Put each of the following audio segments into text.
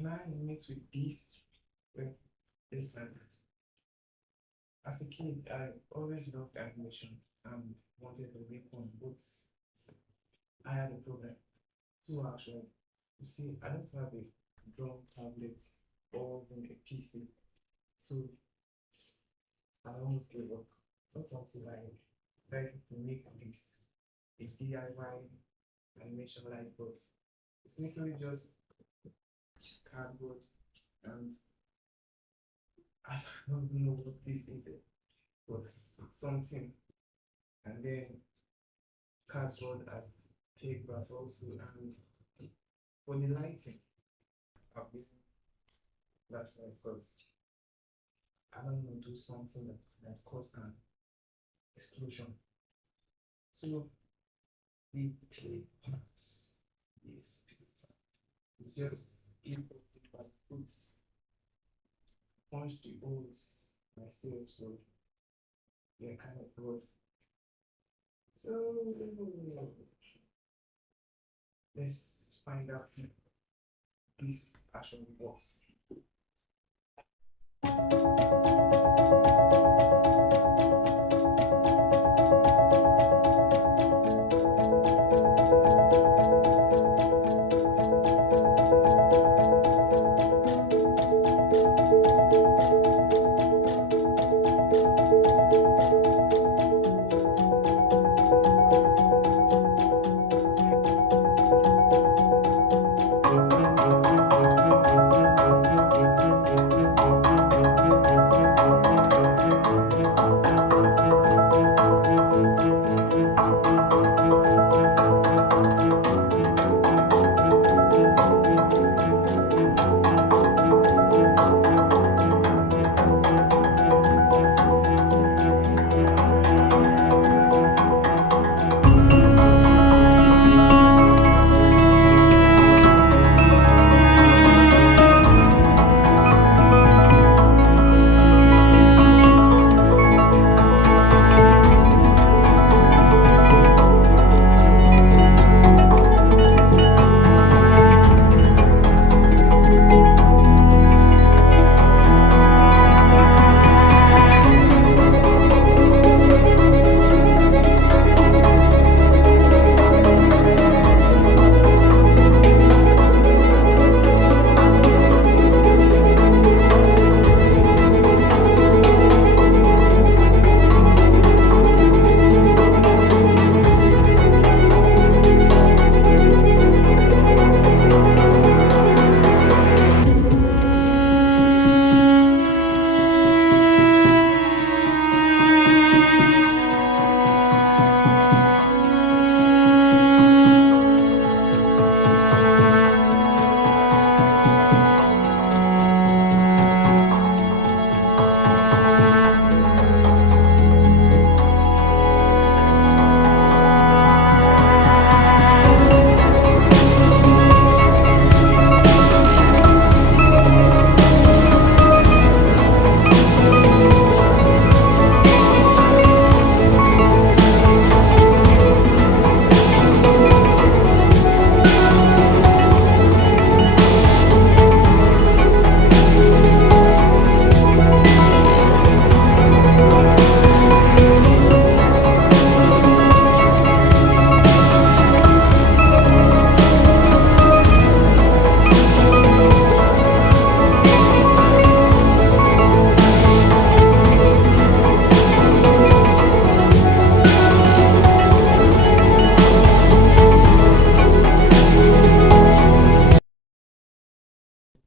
can I animate with this? Well, let's find it. As a kid, I always loved animation and wanted to make one, but I had a problem. Two actually. You see, I don't have a drum tablet or even a PC, so I almost gave up. Not until I decided to make this a DIY animation Lightbox. It's literally just cardboard and I don't know what this is, but something, and then cardboard as paper also, and for the lighting, I've been that's nice because I don't want to do something that cause an explosion. So the play parts is it's just if I put punch the holes myself, so they're kind of rough. So let's find out if this actually works.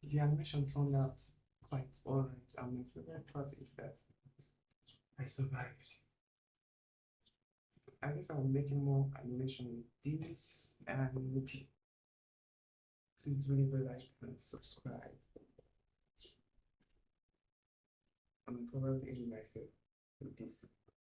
The animation turned out quite alright, and my favorite part is that I survived. I guess I'm making more animation with this, and please do leave a like and subscribe. I'm probably ending myself with this.